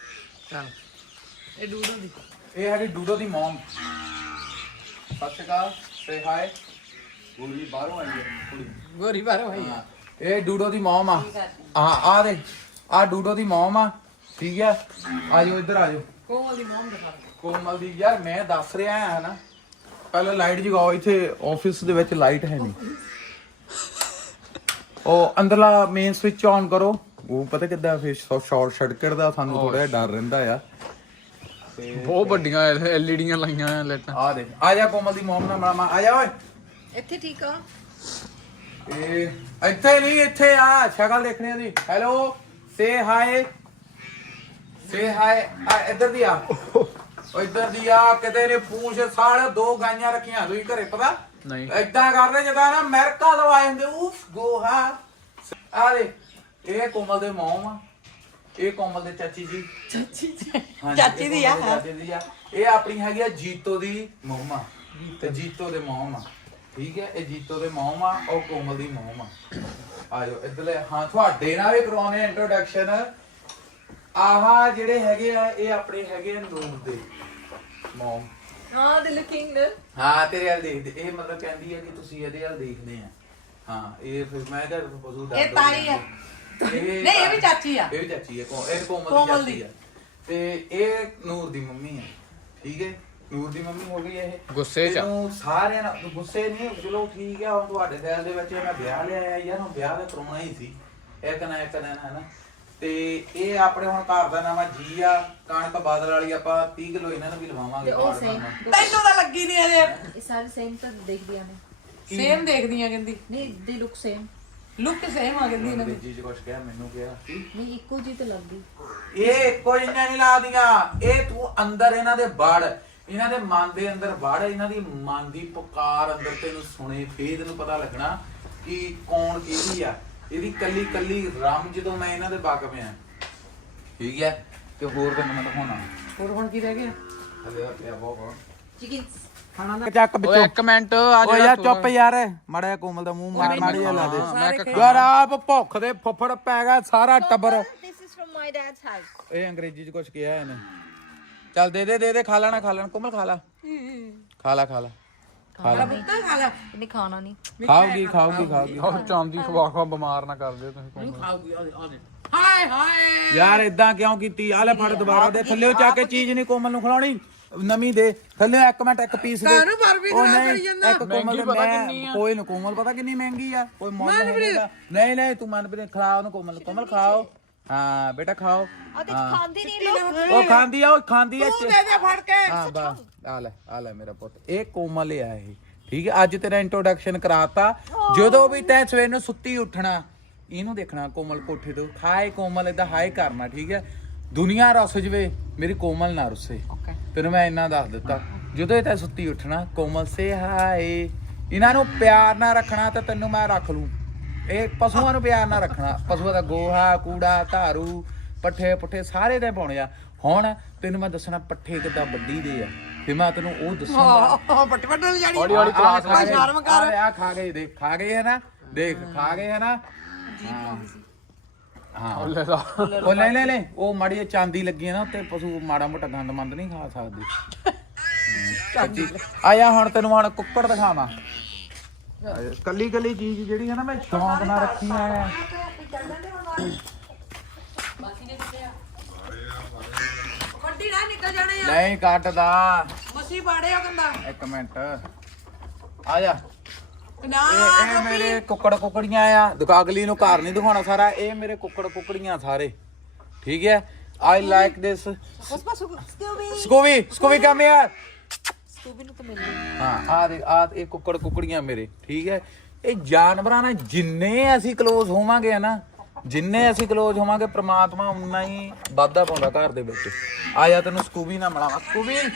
S4: ਇਹ ਡੂਡੋ ਦੀ
S1: ਇਹ ਹੈਗੀ ਡੂਡੋ ਦੀ ਮਮ ਸਤਿ ਸ਼੍ਰੀ ਅਕਾਲ ਸੇ ਹਾਈ ਗੋਰੀ ਬਾਹਰੋਂ ਆਈ ਹੈ ਕੁੜੀ
S4: ਗੋਰੀ ਬਾਰੋ ਭਾਈ
S1: ਹਾਂ, ਇਹ ਡੂਡੋ ਦੀ ਮਮ ਆ ਆ ਆ ਦੇ ਆ ਡੂਡੋ ਦੀ ਮਮ ਆ ਠੀਕ ਆ ਆਜੋ ਇੱਧਰ ਆਜੋ
S4: ਕੋਮਲ ਦੀ ਮੋਮ ਦਿਖਾ
S1: ਕੋਮਲ ਦੀ ਯਾਰ ਮੈਂ ਦੱਸ ਰਿਹਾ ਹਾਂ ਨਾ ਪਹਿਲਾਂ ਲਾਈਟ ਜਗਾਓ ਇੱਥੇ ਆਫਿਸ ਦੇ ਵਿੱਚ ਲਾਈਟ ਹੈ ਨਹੀਂ ਉਹ ਅੰਦਰਲਾ ਮੇਨ ਸਵਿਚ ਆਨ ਕਰੋ ਉਹ ਪਤਾ ਕਿੱਦਾਂ ਫੇਰ ਸ਼ਾਰਟ ਸਰਕਟ ਦਾ ਸਾਨੂੰ ਥੋੜਾ ਜਿਹਾ ਡਰ ਰਹਿੰਦਾ ਆ ਤੇ
S2: ਬਹੁਤ ਵੱਡੀਆਂ ਐਲਈਡੀਆਂ ਲਾਈਆਂ ਆ ਲਾਈਟਾਂ
S1: ਆ ਦੇ ਆ ਜਾ ਕੋਮਲ ਦੀ ਮਮ ਨਾਲ ਮਾਮਾ ਆ ਜਾ ਓਏ
S3: ਇੱਥੇ ਠੀਕ ਆ
S1: ਇਹ ਇੱਥੇ ਨਹੀਂ ਇੱਥੇ ਆ ਸ਼ਕਲ ਦੇਖਣੀ ਦੀ hello say hi say hi ਆ ਇੱਧਰ ਦੀ ਆ ਉਹ ਇੱਧਰ ਦੀ ਆ ਕਿਤੇ ਨੇ ਪੂੰਛ ਸਾਲ ਦੋ ਗਾਈਆਂ ਰੱਖੀਆਂ ਤੁਸੀਂ ਘਰੇ ਪਤਾ
S2: ਨਹੀਂ
S1: ਏਦਾਂ ਕਰਦੇ ਜਿੱਦਾਂ ਨਾ ਅਮਰੀਕਾ ਤੋਂ ਆਏ ਹੁੰਦੇ ਉਫ ਗੋਹਾ ਆ ਦੇ ਇਹ ਕੋਮਲ ਦੇ ਮੌਮ ਆ ਇਹ ਕੋਮਲ ਦੇ ਚਾਚੀ ਜੀ
S4: ਚਾਚੀ ਜੀ
S1: ਹਾਂਜੀ,
S4: ਚਾਚੀ ਦੀ ਆ।
S1: ਇਹ ਕੋਮਲ ਦੇ ਚਾਚੀ ਦੀ ਆ ਇਹ ਆਪਣੀ ਹੈਗੀ ਆ ਜੀਤੋ ਦੀ ਮੌਮ ਆ ਤੇ ਜੀਤੋ ਦੇ ਮੌਮ ਆ ਠੀਕ ਹੈ ਇਹ ਜੀਤੋ ਦੇ ਮੌਮ ਆ ਉਹ ਕੋਮਲ ਦੀ ਮੌਮ ਆ ਆਜੋ ਇੱਧਰਲੇ ਹਾਂ ਤੁਹਾਡੇ ਨਾਲ ਵੀ ਕਰਾਉਣੇ ਇੰਟਰੋਡਕਸ਼ਨ ਆਹ ਜਿਹੜੇ ਹੈਗੇ ਆ ਇਹ ਆਪਣੇ ਹੈਗੇ ਆ ਨੂਰ ਦੇ ਮੌਮ
S3: ਹਾਂ ਦੇ ਲੁਕਿੰਗ
S1: ਹਾਂ ਤੇਰੇ ਵੱਲ ਦੇਖਦੇ ਇਹ ਮਤਲਬ ਕਹਿੰਦੀ ਹੈ ਕਿ ਤੁਸੀਂ ਇਹਦੇ ਵੱਲ ਦੇਖਦੇ ਆ ਹਾਂ ਇਹ ਫਿਰ ਮੈਂ ਕਿਹਾ ਪਸ਼ੂ ਡਰ
S4: ਇਹ ਤਾਈ ਆ
S1: ਇਹ
S4: ਨਹੀਂ, ਇਹ ਵੀ ਚਾਚੀ ਆ।
S1: ਇਹ ਵੀ ਚਾਚੀ ਹੈ ਕੋ ਇਹ ਕੋਮਲ ਦੀ
S4: ਕੋਮਲ
S1: ਚਾਚੀ
S4: ਦੀ।
S1: ਆ ਤੇ ਇਹ ਨੂਰ ਦੀ ਮੰਮੀ ਹੈ ਠੀਕ ਹੈ ਨੂਰ ਦੀ ਮੰਮੀ ਹੋ ਗਈ ਇਹ
S2: ਗੁੱਸੇ 'ਚ ਆ।
S1: ਇਹਨੂੰ ਸਾਰਿਆਂ ਨਾਲ ਗੁੱਸੇ ਨਹੀਂ ਚਲੋ ਠੀਕ ਆ ਹੁਣ ਤੁਹਾਡੇ ਦਿਲ ਦੇ ਵਿੱਚ ਮੈਂ ਵਿਆਹ ਲਿਆ ਯਾਰ ਹੁਣ ਵਿਆਹ ਤਾਂ ਕਰਾਉਣਾ ਹੀ ਸੀ ਇੱਕ ਨਾ ਇੱਕ ਦਿਨ ਹੈ ਨਾ ਤੇ ਇਹ ਆਪਣੇ ਹੁਣ ਘਰ ਦਾ ਨਵਾਂ ਜੀ ਆ ਕਣਕ ਬਾਦਲ ਵਾਲੀ ਆਪਾਂ ਤੀਹ ਕਿਲੋ ਇਹਨਾਂ ਨੂੰ ਵੀ ਲਵਾਵਾਂਗੇ
S3: ਤੇ ਉਹ
S1: ਬਾਅਦ
S3: ਸੇਮ
S1: ਵਿੱਚ।
S4: ਤੈਨੂੰ ਤਾਂ ਲੱਗੀ ਨਹੀਂ ਅਜੇ
S3: ਇਹ ਸਾਰੇ ਸੇਮ ਤਾਂ ਦੇਖਦੀਆਂ ਨੇ
S4: ਸੇਮ ਦੇਖਦੀਆਂ ਕਹਿੰਦੀ
S3: ਨਹੀਂ ਦੇ ਲੁੱਕ ਸੇਮ
S4: ਲੁੱਕ ਸੇਮ ਆ ਕਹਿੰਦੀ ਇਹਨਾਂ ਦੀ
S1: ਅੰਗਰੇਜ਼ੀ ਚ ਕੁਛ ਕਿਹਾ ਮੈਨੂੰ ਕਿਹਾ
S3: ਨਹੀਂ ਇੱਕੋ ਜੀ ਤਾਂ ਲੱਗਦੀ
S1: ਇਹ ਇੱਕੋ ਜਿਹੀਆਂ ਨਹੀਂ ਲਾਦੀਆਂ ਇਹ ਤੂੰ ਅੰਦਰ ਇਹਨਾਂ ਦੇ ਵੜ ਇਹਨਾਂ ਦੇ ਮਨ ਦੇ ਅੰਦਰ ਵੜ ਇਹਨਾਂ ਦੀ ਮਨ ਦੀ ਪੁਕਾਰ ਅੰਦਰ ਤੈਨੂੰ ਸੁਣੇ ਫੇਰ ਤੈਨੂੰ ਪਤਾ ਲੱਗਣਾ ਕਿ ਕੌਣ ਕਿਹਦੀ ਆ ਇਹਦੀ ਕੱਲੀ ਕੱਲੀ ਰਮ ਜਦੋਂ ਮੈਂ ਇਹਨਾਂ ਦੇ ਵਗ ਪਿਆ ਠੀਕ ਹੈ ਤੇ ਹੋਰ ਤੈਨੂੰ ਮੈਂ ਦਿਖਾਉਣਾ
S4: ਹੋਰ ਹੁਣ ਕੀ ਰਹਿ ਗਿਆ
S1: ਹਲੇ ਆ ਪਿਆ ਬਹੁਤ
S3: ਚਿਕਨਸ
S4: ਖਾਣਾ ਨਾ
S1: ਚੱਕ
S2: ਓਏ ਇੱਕ ਮਿੰਟ ਆ
S1: ਓਏ
S2: ਜਿਹੜਾ
S1: ਯਾਰ
S2: ਤੂੰ-
S1: ਚੁੱਪ ਯਾਰ ਮਾੜਾ ਜਿਹਾ ਕੋਮਲ ਦਾ ਮੂੰਹ ਮਾਰ ਮਾੜੀ ਜਿਹਾ ਲਾ ਦੇ
S2: ਮੈਂ ਇੱਕ
S1: ਯਾਰ ਆਪ ਭੁੱਖ ਦੇ ਫੁੱਫੜ ਪੈ ਗਿਆ ਸਾਰਾ ਟੱਬਰ
S3: this is from my dad's house
S1: ਇਹ ਅੰਗਰੇਜ਼ੀ ਚ ਕੁਝ ਕਿਹਾ ਇਹਨੇ ਚੱਲ ਦੇ ਦੇ ਦੇ ਦੇ ਖਾ ਲੈਣਾ ਖਾ ਲੈਣਾ ਕੋਮਲ ਖਾ ਲਾ ਖਾ ਲਾ ਖਾ ਲਾ ਖਾ ਲਾ
S4: ਪੁੱਤ ਖਾ ਲੈ
S3: ਇਹਨੇ ਖਾਣਾ ਨਹੀਂ
S1: ਖਾਓਗੀ ਖਾਓਗੀ ਖਾਓਗੀ
S2: ਉਹ ਚਾਂਦੀ ਖਵਾ ਖਵਾ ਬਿਮਾਰ ਨਾ ਕਰ ਦਿਓ ਤੁਸੀਂ ਕੋਮਲ
S4: ਖਾਊਗੀ ਆ ਦੇ ਆ ਦੇ ਹਾਏ ਹਾਏ
S1: ਯਾਰ ਇਦਾਂ ਕਿਉਂ ਕੀਤੀ ਆ ਲੈ ਫੜ ਦੁਬਾਰਾ ਦੇ ਥੱਲੇ ਚੱਕ ਕੇ ਚੀਜ਼ ਨਹੀਂ ਕੋਮਲ ਨੂੰ ਖਿਲਾਉਣੀ ਨਵੀਂ ਦੇ ਥੱਲੇ ਇੱਕ ਮਿੰਟ ਇੱਕ ਪੀਸ ਦੇ
S4: ਤੁਹਾਨੂੰ ਪਰ ਵੀ
S1: ਉਹ
S4: ਨਾ
S1: ਨਹੀਂ,
S4: ਕਰੀ ਜਾਂਦਾ।
S1: ਇੱਕ ਕੋਮਲ
S2: ਮਹਿੰਗੀ
S1: ਦੇ
S2: ਪਤਾ
S1: ਮੈਂ-
S2: ਕਿੰਨੀ ਆ?
S1: ਕੋਈ ਨੂੰ ਕੋਮਲ ਪਤਾ ਕਿੰਨੀ ਮਹਿੰਗੀ ਆ ਕੋਈ ਮੁੱਲ ਨਹੀਂ ਨਹੀਂ ਨਹੀਂ ਤੂੰ ਮਨਪ੍ਰੀਤ ਖਿਲਾ ਉਹਨੂੰ ਕੋਮਲ ਕੋਮਲ ਖਾਓ ਹਾਂ ਬੇਟਾ ਖਾਓ
S3: ਅਤੇ ਖਾਂਦੀ ਨਹੀਂ ਲੋਕ
S1: ਉਹ ਖਾਂਦੀ ਆ ਉਹ ਖਾਂਦੀ ਆ
S4: ਤੂੰ ਦੇ ਦੇ ਫੜ ਕੇ
S1: ਹਾਂ ਬਾ ਆ ਲੈ ਆ ਲੈ ਮੇਰਾ ਪੁੱਤ ਇਹ ਕੋਮਲ ਆ ਇਹ ਠੀਕ ਹੈ ਅੱਜ ਤੇਰਾ ਇੰਟਰੋਡਕਸ਼ਨ ਕਰਾਤਾ ਜਦੋਂ ਵੀ ਤੈਂ ਸਵੇਰ ਨੂੰ ਸੁੱਤੀ ਉੱਠਣਾ ਇਹਨੂੰ ਦੇਖਣਾ ਕੋਮਲ ਕੋਠੇ ਤੋਂ ਹਾਏ ਕੋਮਲ ਏਦਾਂ ਹਾਏ ਕਰਨਾ ਠੀਕ ਹੈ ਦੁਨੀਆ ਰੁੱਸ ਜਵੇ ਮੇਰੀ ਕੋਮਲ ਨਾ ਰੁੱਸੇ ਤੈਨੂੰ ਮੈਂ ਇੰਨਾ ਦੱਸ ਦਿੱਤਾ ਜਦੋਂ ਇਹ ਤੈਂ ਸੁੱਤੀ ਉੱਠਣਾ ਕੋਮਲ ਸੇ ਹਾਏ ਇਹਨਾਂ ਨੂੰ ਪਿਆਰ ਨਾਲ ਰੱਖਣਾ ਤੇ ਤੈਨੂੰ ਮੈਂ ਰੱਖ ਲੂੰ ਇਹ ਪਸ਼ੂਆਂ ਨੂੰ ਪਿਆਰ ਨਾਲ ਰੱਖਣਾ ਪਸ਼ੂਆਂ ਦਾ ਗੋਹਾ ਕੂੜਾ ਧਾਰੂ ਪੱਠੇ ਪੁੱਠੇ ਸਾਰੇ ਦੇ ਪਾਉਣੇ ਆ ਹੁਣ ਤੈਨੂੰ ਮੈਂ ਦੱਸਣਾ ਪੱਠੇ ਕਿੱਦਾਂ ਵੱਢੀ ਦੇ ਆ ਫਿਰ ਮੈਂ ਤੈਨੂੰ ਉਹ ਦੱਸੂਗਾ
S4: ਹਾਂ ਪੱਟ ਪੱਟ ਜਾਣੀ
S2: ਹੌਲੀ ਹੌਲੀ ਕਲਾਸ
S1: ਆ
S4: ਸ਼ਰਮ ਕਰ।
S1: ਆ ਖਾ ਗਏ ਦੇਖ ਖਾ ਗਏ ਹੈ ਨਾ ਦੇਖ ਖਾ ਗਏ ਹੈ ਨਾ ਹਾਂ ਹਾਂ
S2: ਲੈ ਦਾ
S1: ਉਹ ਲੈ ਲੈ ਲੈ ਉਹ ਮਾੜੀ ਜਿਹੀ ਚਾਂਦੀ ਲੱਗੀ ਹੈ ਨਾ ਉੱਤੇ ਪਸ਼ੂ ਮਾੜਾ ਮੋਟਾ ਗੰਦ ਮੰਦ ਨਹੀਂ ਖਾ ਸਕਦੇ ਚਾਂਦੀ ਆਇਆ ਹੁਣ ਤੈਨੂੰ ਹੁਣ ਕੁੱਕੜ ਦਿਖਾਵਾਂ ਕੱਲੀ ਕੱਲੀ ਚੀਜ਼ ਜਿਹੜੀ ਹੈ ਨਾ ਮੈਂ ਸ਼ੌਂਕ ਨਾਲ ਰੱਖੀ ਆ
S4: ਵੱਡੀ ਨਾ ਨਿਕਲ ਜਾਣੇ ਆ
S1: ਨਹੀਂ ਕੱਟਦਾ
S4: ਮਸੀ ਬਾੜੇ ਆ ਕੰਦਾ
S1: ਇੱਕ ਮਿੰਟ ਆ ਜਾ
S4: ਨਾ
S1: ਇਹ ਇਹ ਮੇਰੇ ਕੁੱਕੜ ਕੁੱਕੜੀਆਂ ਆ ਦੁਕਾ ਅਗਲੀ ਨੂੰ ਘਰ ਨਹੀਂ ਦਿਖਾਉਣਾ ਸਾਰਾ ਇਹ ਮੇਰੇ ਕੁੱਕੜ ਕੁੱਕੜੀਆਂ ਸਾਰੇ ਠੀਕ ਹੈ ਆਈ ਲਾਈਕ ਦਿਸ
S3: ਬਸ ਬਸ Scooby
S1: Scooby Scooby come here
S3: Scooby ਨੂੰ ਤਾਂ ਮਿਲ ਗਈ
S1: ਹਾਂ ਆ ਦੇ ਆ ਇਹ ਕੁੱਕੜ ਕੁੱਕੜੀਆਂ ਮੇਰੇ ਠੀਕ ਹੈ ਇਹ ਜਾਨਵਰਾਂ ਨਾਲ ਜਿੰਨੇ ਅਸੀਂ ਕਲੋਜ਼ ਹੋਵਾਂਗੇ ਨਾ ਜਿੰਨੇ ਅਸੀਂ ਕਲੋਜ਼ ਹੋਵਾਂਗੇ ਪ੍ਰਮਾਤਮਾ ਉਨਾ ਹੀ ਵਾਧਾ ਪਾਉਂਦਾ ਘਰ ਦੇ ਵਿੱਚ ਆ ਜਾ ਤੈਨੂੰ ਸਕੂਬੀ ਨਾਲ ਮਿਲਾਵਾਂ ਸਕੂਬੀ ਆ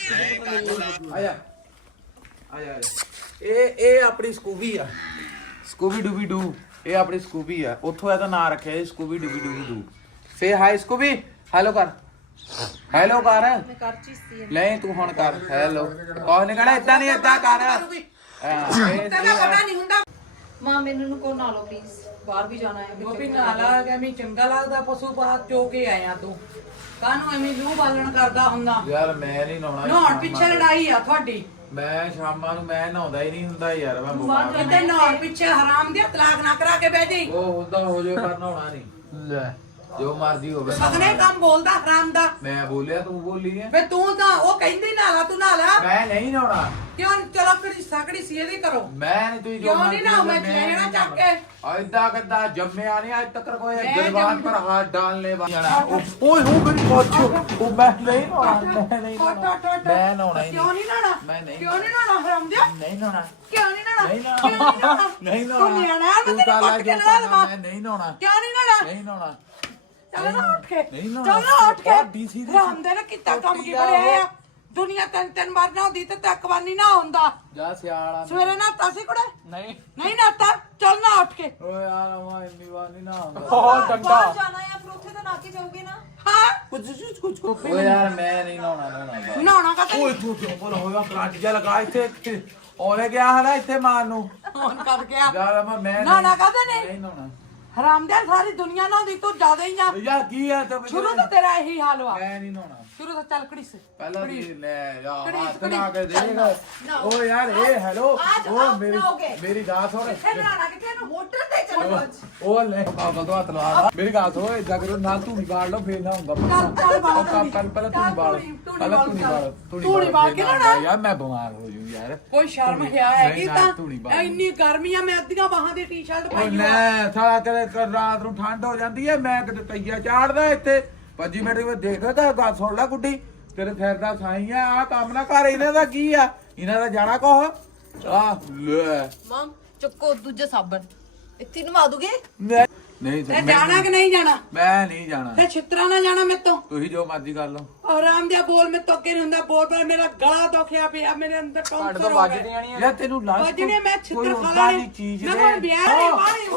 S1: ਜਾ ਆ ਜਾ ਆ ਜਾ ਇਹ ਇਹ ਆਪਣੀ ਸਕੂਬੀ ਆ ਸਕੂਬੀ ਡੂਬੀ ਡੂ ਇਹ ਆਪਣੀ ਸਕੂਬੀ ਆ ਉੱਥੋਂ ਇਹਦਾ ਨਾਂ ਰੱਖਿਆ ਇਹ Scooby Dooby Dooby Doo say hi Scooby hello ਕਰ ਹੈਲੋ ਕਰ
S3: ਮੈਂ ਕਰ ਚੀਸਤੀ
S1: ਨਹੀਂ ਤੂੰ ਹੁਣ ਕਰ ਹੈਲੋ ਕੋਹ ਨੇ ਕਹਣਾ ਇਦਾਂ ਨਹੀਂ ਇਦਾਂ ਕਰ ਹਾਂ, ਇਹ-
S4: ਤੈਨੂੰ ਪਤਾ ਨਹੀਂ ਹੁੰਦਾ
S3: ਮਾਂ ਮੈਨੂੰ ਨੂੰ ਕੋ ਨਾ ਲਓ ਪਲੀਜ਼ ਬਾਹਰ ਵੀ ਜਾਣਾ ਹੈ
S4: ਗੋਪੀ ਨਾਲਾ ਐਵੇਂ ਚੰਗਾ ਲੱਗਦਾ ਪਸ਼ੂ ਪਾਤ ਚੋ ਕੇ ਆਇਆ ਤੂੰ ਕਾਹਨੂੰ ਐਵੇਂ ਲੂ ਬਾਲਣ ਕਰਦਾ ਹੁੰਦਾ
S1: ਯਾਰ ਮੈਂ ਨਹੀਂ ਨਹਾਉਣਾ
S4: ਨਹਾਉਣ ਪਿੱਛੇ ਲੜਾਈ ਆ ਤੁਹਾਡੀ
S1: ਮੈਂ ਸ਼ਾਮਾਂ ਨੂੰ ਮੈਂ ਨਹਾਉਂਦਾ ਹੀ ਨਹੀਂ ਹੁੰਦਾ ਯਾਰ ਮੈਂ ਬਿਮਾਰ
S4: ਕਿਤੇ ਨਹਾਉਣ ਪਿੱਛੇ ਹਰਾਮ ਦੀ ਤਲਾਕ ਨਾ ਕਰਾ ਕੇ ਬਹਿ ਜਾਈ
S1: ਉਹ ਹੁੰਦਾ ਹੋ ਜਾਏ ਪਰ ਨਹਾਉਣਾ ਨਹੀਂ
S2: ਲੈ
S1: ਜੋ ਮਰਜ਼ੀ ਹੋਵੇ
S4: ਸਗਨੇ ਕੰਮ ਬੋਲਦਾ ਹਰਾਮ ਦਾ
S1: ਮੈਂ ਬੋਲਿਆ ਤੂੰ ਬੋਲੀ ਹੈ
S4: ਵੇ ਤੂੰ ਤਾਂ ਉਹ ਕਹਿੰਦੀ ਨਾਲਾ ਤੂੰ ਨਾਲਾ
S1: ਮੈਂ ਨਹੀਂ ਨਹਾਉਣਾ
S4: ਕਿਉਂ ਨੀ? ਚਲੋ ਫਿਰ ਸਾਕੜੀ ਸੀ ਇਹਦੀ ਕਰੋ
S1: ਮੈਂ ਨਹੀਂ ਤੂੰ ਜੋ
S4: ਕਿਉਂ ਨਹੀਂ ਨਾ ਮੈਂ ਲੈਣਾ ਚੱਕ ਕੇ
S1: ਐਦਾਂ ਕਿੱਦਾਂ ਜੰਮਿਆ ਨਹੀਂ ਅੱਜ ਤੱਕ ਕੋਈ
S4: ਮੈਂ
S1: ਜਜ਼ਬਾਤ ਪਰ ਹੱਥ ਡਾਲਨੇ ਵਾਲਾ ਓਏ ਹੋ ਮੇਰੀ ਕੋਚੋ ਉਹ ਮੈਂ ਨਹੀਂ ਨਹਾਉਣਾ ਮੈਂ ਨਹੀਂ
S4: ਟੋਟ
S1: ਨਹਾਉਣਾ
S4: ਟੋਟ
S1: ਮੈਂ ਨਹਾਉਣਾ ਹੀ
S4: ਕਿਉਂ
S1: ਨਹੀਂ
S4: ਨਹੀਂ ਨਾਣਾ
S1: ਮੈਂ ਨਹੀਂ
S4: ਕਿਉਂ ਨਹੀਂ ਨਾਣਾ ਹਰਾਮ ਦਿਆ
S1: ਨਹੀਂ ਨਹਾਉਣਾ
S4: ਕਿਉਂ ਨਹੀਂ ਨਾਣਾ
S1: ਨਹੀਂ
S4: ਕਿਉਂ
S1: ਨਹਾਉਣਾ
S4: ਨਾਣਾ
S1: ਨਹੀਂ
S4: ਤੂੰ
S1: ਨਹਾਉਣਾ
S4: ਨਿਆਣਾ ਮੈਂ
S1: ਤੂੰ
S4: ਤੈਨੂੰ
S1: ਕਾਲਾ
S4: ਕੁੱਟ ਕੇ
S1: ਜੋ
S4: ਲੜਾ
S1: ਕਰਨਾ
S4: ਦੇਵਾਂ
S1: ਮੈਂ ਨਹੀਂ ਨਹਾਉਣਾ
S4: ਕਿਉਂ ਨਹੀਂ ਨਾਣਾ
S1: ਨਹੀਂ ਨਹਾਉਣਾ
S4: ਚੱਲ ਨਾ ਉੱਠ ਕੇ
S1: ਨਹੀਂ ਨਹਾਉਣਾ।
S4: ਚੱਲ ਨਾ ਉੱਠ
S1: ਯਾਰ
S4: ਕੇ
S1: D C ਦੀ
S4: ਹਰਾਮ ਦੇ ਨਾ ਕਿੱਤਾ ਕੰਮ ਕੀ
S1: ਯਾਰ
S4: ਬੜਿਆ ਆ ਦੁਨੀਆ ਤਿੰਨ ਤਿੰਨ ਵਾਰ ਨਾ ਹੁੰਦੀ ਤੇ ਤੱਕਵਾਨੀ ਨਾ ਹੁੰਦਾ
S1: ਜਾ ਸਿਆਲਾ
S4: ਸਵੇਰੇ ਨਾਤਾ ਸੀ ਕੁੜੇ
S2: ਨਹੀਂ
S4: ਨਹੀਂ ਨਾਤਾ ਚੱਲ ਨਾ ਉੱਠ ਕੇ
S1: ਓਏ ਯਾਰ ਮੈਂ ਇੰਨੀ ਵਾਰ ਨਹੀਂ ਨਹਾਉਂਦਾ
S2: ਬਹੁਤ ਡੰਡਾ
S3: ਜਾਣਾ ਹੈ ਫਿਰ ਉੱਥੇ ਤਾਂ ਨਾ ਕੇ ਜਾਓਗੇ ਨਾ
S4: ਹਾਂ
S1: ਕੁਝ ਕੁਝ ਕੁਝ ਓਏ ਯਾਰ ਮੈਂ ਨਹੀਂ ਨਹਾਉਣਾ ਨਹਾਉਣਾ
S4: ਨਹਾਉਣਾ ਕਾ
S1: ਓਏ ਤੂੰ ਕਿਉਂ ਬੋਲ ਹੋਇਆ ਕਰੰਟ ਜਿਹਾ ਲਗਾ ਇੱਥੇ ਇੱਥੇ ਉਹਨੇ ਗਿਆ ਹੈ ਨਾ ਇੱਥੇ ਮਾਰਨ ਨੂੰ
S4: ਫੋਨ ਕਰ ਗਿਆ
S1: ਯਾਰ ਮੈਂ ਮੈਂ
S4: ਨਾ ਨਾ ਕਾਹਦੇ ਨੇ
S1: ਨਹੀਂ ਨਹਾਉਣਾ
S4: ਹਰਾਮ ਦੇ ਸਾਰੀ ਦੁਨੀਆ ਨਾ ਹੁੰਦੀ ਤੂੰ ਜ਼ਿਆਦਾ ਹੀ ਆ
S1: ਯਾਰ ਕੀ ਹੈ ਤੇ
S4: ਸ਼ੁਰੂ ਤੋਂ ਤੇਰਾ ਇਹੀ ਹਾਲ ਵਾ
S1: ਮੈਂ ਨਹੀਂ ਨਹਾਉਣਾ
S4: ਸ਼ੁਰੂ ਤੋਂ ਚੱਲ ਕੜੀ ਸੇ
S1: ਪਹਿਲਾਂ ਵੀ ਲੈ ਯਾਰ
S4: ਕੜੀ-
S1: ਹੱਥ
S4: ਕੜੀ।
S1: ਲਾ ਕੇ ਦੇਖ ਓ ਯਾਰ ਇਹ ਹੈਲੋ
S3: ਅੱਜ
S1: ਓ
S3: ਆਪ
S1: ਮੇਰੀ
S3: ਨਹਾਓਗੇ।
S1: ਮੇਰੀ ਗੱਲ ਸੁਣ
S4: ਕਿੱਥੇ ਨਹਾਣਾ ਕਿੱਥੇ ਨੂੰ
S3: ਮੋਟਰ ਤੇ
S1: ਉਹ ਲੈ ਪਾਪਾ ਤੋਂ ਹੱਥ ਲਵਾ ਮੇਰੀ ਗੱਲ ਸੁਣੋ ਇਦਾਂ ਕਰੋ ਨਾ ਤੂੰ ਨਹੀਂ ਬਾੜ ਲਓ ਫੇਰ ਨਾ ਹੁੰਦਾ ਉਹ ਕੰਮ ਪਹਿਲਾਂ ਪਹਿਲਾਂ ਤੂੰ ਬਾੜ ਪਹਿਲਾਂ ਤੂੰ ਨਹੀਂ ਬਾੜ
S4: ਤੂੰ ਨੀ ਬਾਲ ਕੇ ਨਾ
S1: ਯਾਰ ਮੈਂ ਬਿਮਾਰ ਹੋ ਜੂ ਯਾਰ
S4: ਕੋਈ ਸ਼ਰਮ ਹਿਆ ਹੈਗੀ ਤਾਂ ਇੰਨੀ ਗਰਮੀ ਆ ਮੈਂ ਅੱਧੀਆਂ ਬਾਹਾਂ ਦੀ ਟੀ-ਸ਼ਰਟ
S1: ਉਹ
S4: ਪਾਈ ਆ
S1: ਲੈ ਸਾਲਾ ਕਦੇ ਰਾਤ ਨੂੰ ਠੰਡ ਹੋ ਜਾਂਦੀ ਹੈ ਮੈਂ ਕਿਤੇ ਤਈਆ ਚਾੜਦਾ ਇੱਥੇ ਪੰਜੀ ਮਿੰਟ ਵਿੱਚ ਦੇਖਦਾ ਤਾਂ ਗੱਲ ਸੁਣ ਲੈ ਗੁੱਡੀ ਤੇਰੇ ਸਿਰ ਦਾ ਸਾਈ ਆ ਆ ਕੰਮ ਨਾ ਕਰ ਇਹਨਾਂ ਦਾ ਕੀ ਆ ਇਹਨਾਂ ਦਾ ਜਾਣਾ ਕੋਹ ਆ ਲੈ
S3: ਮਮ ਚੱਕੋ ਦੂਜੇ ਸਾਬਣ ਇੱਥੇ ਨਵਾ ਦੂਗੇ
S1: ਮੈਂ ਨਹੀਂ
S4: ਤੇ ਜਾਣਾ ਕਿ ਨਹੀਂ ਜਾਣਾ
S1: ਮੈਂ ਨਹੀਂ ਜਾਣਾ
S4: ਤੇ ਛਿੱਤਰਾ ਨਾ ਜਾਣਾ ਮੇਰੇ ਤੋਂ
S1: ਤੁਸੀਂ ਜੋ ਮਰਜ਼ੀ ਕਰ ਲਓ
S4: ਆਰਾਮ ਦਿਆ ਬੋਲ ਮੇਰੇ ਤੋਂ ਅੱਗੇ ਨਹੀਂ ਹੁੰਦਾ ਬੋਲ ਪਰ ਮੇਰਾ ਗਲਾ ਦੁਖਿਆ ਪਿਆ ਮੇਰੇ ਅੰਦਰ
S2: ਤੁਹਾਡੇ
S4: ਟੌਂਸਰ
S2: ਤੋਂ
S4: ਹੋ
S2: ਵੱਜਦੀਆਂ
S4: ਗਏ
S2: ਨਹੀਂ
S1: ਯਾਰ ਤੈਨੂੰ ਲੱਗ
S4: ਵੱਜਣੇ ਮੈਂ ਛਿੱਤਰ ਖਾ
S1: ਲੈਣੀ
S4: ਲੈਣੀ
S1: ਚੀਜ਼
S4: ਮੈਂ
S1: ਦੇ
S4: ਹੁਣ ਵਿਆਹ ਨਹੀਂ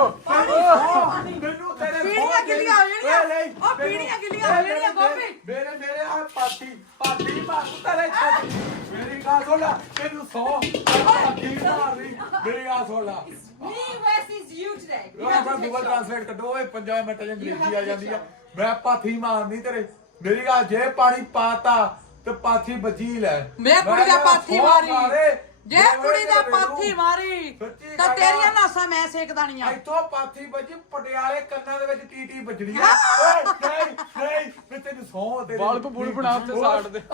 S4: ਪਾਣੀ
S1: ਮੈਨੂੰ ਤੇਰੇ
S4: ਪੀੜੀਆਂ ਗਿੱਲੀਆਂ ਹੋ ਜਾਣੀਆਂ ਉਹ ਪੀੜੀਆਂ ਗਿੱਲੀਆਂ ਹੋ ਜਾਣੀਆਂ ਗੋਪੀ
S1: ਮੇਰੇ ਮੇਰੇ ਆ ਪਾਤੀ ਪਾਤੀ ਮਾਰੂ ਤੇਰੇ ਛੱਡ ਮੇਰੀ ਗੱਲ ਸੁਣ ਲੈ ਤੈਨੂੰ ਸੌ ਪਾਤੀ ਮਾਰੀ ਮੇਰੀ ਗੱਲ ਸੁਣ ਲੈ
S3: Me versus you today.
S1: ਉਹ ਆਪਣਾ ਗੂਗਲ ਟ੍ਰਾਂਸਲੇਟ ਕੱਢੋ ਓਏ ਪੰਜਾਹ ਮਿੰਟ ਚ ਅੰਗਰੇਜ਼ੀ ਆ ਜਾਂਦੀ ਆ ਮੈਂ ਪਾਥੀ ਮਾਰਨੀ ਤੇਰੇ ਮੇਰੀ ਗੱਲ ਜੇ ਪਾਣੀ ਪਾਤਾ ਤੇ ਪਾਥੀ ਵੱਜੀ ਲੈ
S4: ਮੈਂ ਕੁੜੀ ਦਾ ਪਾਥੀ ਮਾਰੀ ਜੇ ਕੁੜੀ ਦਾ
S1: ਮੈਨੂੰ-
S4: ਪਾਥੀ ਮਾਰੀ
S1: ਸੱਚੀ
S4: ਤਾਂ
S1: ਗੱਲ ਆ।
S4: ਤੇਰੀਆਂ ਨਾਸਾਂ ਮੈਂ ਸੇਕਦਾਣੀਆਂ
S1: ਇੱਥੋਂ ਪਾਥੀ ਵੱਜੀ ਪਟਿਆਲੇ ਕੰਨਾਂ ਦੇ ਵਿੱਚ ਟੀਟੀ ਵੱਜਣੀ ਆ ਓਏ ਨਹੀਂ ਨਹੀਂ ਮੈਂ ਤੈਨੂੰ ਸੌ ਦੇ
S2: ਬਲਬ ਬੁਲ ਬਣਾ ਉੱਤੇ ਸਾੜ ਦੇ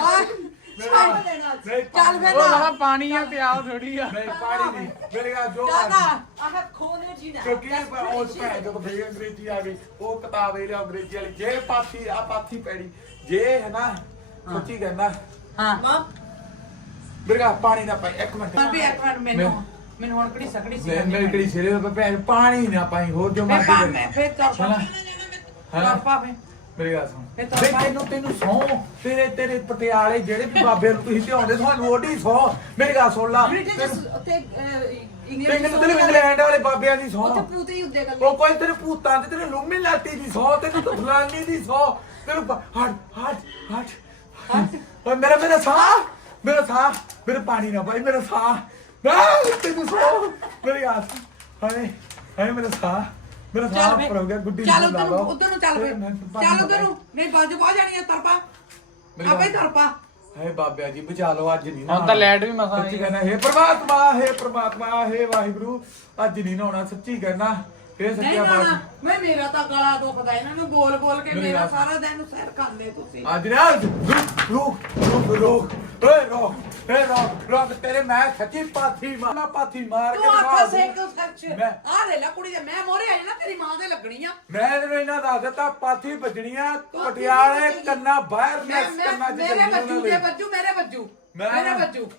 S1: ਨਹੀਂ
S4: ਚੱਲ ਫਿਰ
S2: ਉਹ
S4: ਨਾ
S2: ਲਗਾ ਪਾਣੀ ਆ ਪਿਆ ਥੋੜੀ ਆ
S1: ਨਹੀਂ ਪਾਣੀ ਨਹੀਂ ਮੇਰੇ ਆ ਜੋ
S4: ਦਾਦਾ
S3: I have cornered you now.
S1: ਕਿਉਂਕਿ
S3: That's
S1: ਉਹ
S3: bullshit.
S1: ਭੈਣ ਜਦੋਂ ਫੇਰ ਅੰਗਰੇਜ਼ੀ ਆ ਗਈ ਉਹ ਕਿਤਾਬ ਇਹ ਲਿਆ ਅੰਗਰੇਜ਼ੀ ਵਾਲੀ ਜੇ ਪਾਥੀ ਆ ਪਾਥੀ ਪੈੜੀ ਜੇ ਹੈ ਨਾ ਸੱਚੀ ਕਹਿੰਦਾ
S4: ਹਾਂ
S3: Mom,
S1: ਮੇਰੇ ਆ ਪਾਣੀ ਨਾ ਪਾਈ ਇੱਕ ਮਿੰਟ
S4: ਪਰ ਵੀ ਇੱਕ ਮਿੰਟ ਮੈਨੂੰ ਮੈਨੂੰ ਹੁਣ ਕਿਹੜੀ ਸਕੜੀ ਸੀ
S1: ਮੈਂ ਮੇਰੀ ਕਿਹੜੀ ਸਿਰੇ ਤੇ ਭੈਣ ਪਾਣੀ ਨਾ ਪਾਈ ਹੋਰ ਜੋ
S4: ਮੈਂ
S1: ਮਰਜ਼ੀ
S4: ਪਾ
S1: ਕਰ।
S4: ਮੈਂ ਫੇਰ ਚੱਲ ਪਾ
S1: ਹਾਂ
S4: ਚੱਲ ਪਾ ਫੇਰ
S1: ਮੇਰੀ ਗੱਲ ਸੁਣ
S4: ਇਹ ਤਾਂ
S1: ਦੇਖ
S4: ਬਾਈ-
S1: ਤੈਨੂੰ ਤੈਨੂੰ ਸੌ ਤੇਰੇ ਤੇਰੇ ਪਟਿਆਲੇ ਜਿਹੜੇ ਵੀ ਬਾਬੇ ਨੂੰ ਤੁਸੀਂ ਧਿਆਉਂਦੇ ਤੁਹਾਨੂੰ ਉਹਦੀ ਸੌ ਮੇਰੀ ਗੱਲ ਸੁਣ ਲਾ
S3: you did just take uh, English.
S1: ਤੈਨੂੰ ਤੇਰੇ ਇੰਗਲੈਂਡ ਵਾਲੇ ਬਾਬਿਆਂ ਦੀ ਸੌ
S3: ਉੱਥੇ ਪੂਤੇ ਹੀ ਹੁੰਦੇ ਗੱਲ
S1: ਉਹ ਕੋਈ ਤੇਰੇ ਭੂਤਾਂ ਦੀ ਤੇਰੇ ਲੁੰਮੀ ਲਾਟੀ ਦੀ ਸੌ ਤੈਨੂੰ ਤਾਂ ਫਲਾਨੀ ਦੀ ਸੌ ਤੈਨੂੰ ਪ- ਹਟ ਹਟ ਹਟ ਹਟ ਓਏ ਮੇਰਾ ਮੇਰਾ ਸਾਹ ਮੇਰਾ ਸਾਹ ਮੇਰੇ ਪਾਣੀ ਨਾ ਭਾਈ ਮੇਰਾ ਸਾਹ ਮੈਂ ਤੈਨੂੰ ਸੌ ਮੇਰੀ ਆਸ ਹਾਏ ਹਾਏ ਮੇਰਾ ਸਾਹ ਮੇਰਾ ਸਾਹ
S4: ਚੱਲ
S1: ਉੱਪਰ ਹੋ ਗਿਆ ਗੁੱਡੀ
S4: ਚੱਲ
S1: ਨੂੰ ਲਾ
S4: ਉਧਰ
S1: ਲਓ।
S4: ਨੂੰ ਉਧਰ ਨੂੰ ਚੱਲ ਫੇਰ
S1: ਮੈਂ ਪਾਣੀ
S4: ਚੱਲ
S1: ਨਾ
S4: ਉਧਰ ਨੂੰ ਨਹੀਂ ਬਾਜੂ ਪਾ ਜਾਣੀ ਆ ਤਰਪਾ
S1: ਮੇਰੀ
S4: ਆਪੇ
S1: ਗੱਲ-
S4: ਤਰਪਾ
S1: ਹਾਏ ਬਾਬਿਆ ਜੀ ਬਚਾ ਲਓ ਅੱਜ ਨਹੀਂ
S2: ਹੁਣ ਤਾਂ ਲੈਟ ਵੀ ਮਸਾਂ
S1: ਸੱਚੀ
S2: ਆਈ।
S1: ਕਹਿਣਾ ਹੇ ਪ੍ਰਮਾਤਮਾ ਹੇ ਪ੍ਰਮਾਤਮਾ ਹੇ ਵਾਹਿਗੁਰੂ ਅੱਜ ਨਹੀਂ ਨਹਾਉਣਾ ਸੱਚੀ ਕਹਿਣਾ ਹੇ
S4: ਨਹੀਂ
S1: ਸੱਚਾ
S4: ਨਾ
S1: ਪਾਤਸ਼ਾਹ
S4: ਮੈਂ ਮੇਰਾ ਤਾਂ ਗਲਾ ਦੁਖਦਾ ਇਹਨਾਂ ਨੂੰ ਬੋਲ ਬੋਲ ਕੇ
S1: ਮੇਰੀ
S4: ਮੇਰਾ
S1: ਗੱਲ-
S4: ਸਾਰਾ ਦਿਨ ਸਿਰ ਖਾਂਦੇ ਤੁਸੀਂ
S1: ਅੱਜ ਨਾ ਰੁਕ ਰੁਕ ਰੁਕ ਰੁਕ ਓਏ ਰੁਕ ਏ ਰੁਕ ਰੁਕ ਤੇਰੇ ਮੈਂ ਸੱਚੀ ਪਾਥੀ ਮਾਰ ਮੈਂ ਪਾਥੀ ਮਾਰ ਕੇ
S4: ਤੂੰ
S1: ਦਿਖਾ
S4: ਆਖਾ
S1: ਦੂੰ।
S4: ਸੇਕ ਤੂੰ ਸੱਚ
S1: ਮੈਂ-
S4: ਆ ਲੈ ਲੈ ਕੁੜੀ ਦੇ ਮੈਂ ਮੋਰੇ ਆ ਜਾਣਾ ਤੇਰੀ ਮਾਂ ਦੇ ਲੱਗਣੀ ਆ
S1: ਮੈਂ ਤੈਨੂੰ ਇਹਨਾਂ ਦੱਸ ਦਿੱਤਾ ਪਾਥੀ ਵੱਜਣੀਆਂ ਪਟਿਆਲੇ ਕੰਨਾ ਬਾਹਰ
S4: ਮੈਂ
S1: ਨੈਕਸ
S4: ਮੈਂ
S1: ਕੰਨਾ ਚ
S4: ਮੇਰੇ
S1: ਚੱਲੀਆਂ
S4: ਬੱਜੂ
S1: ਉਹਨਾਂ
S4: ਦੇ
S1: ਦੇ।
S4: ਬੱਜੂ ਮੇਰੇ ਬੱਜੂ
S1: ਮੈਂ-
S4: ਮੇਰੇ ਬੱਜੂ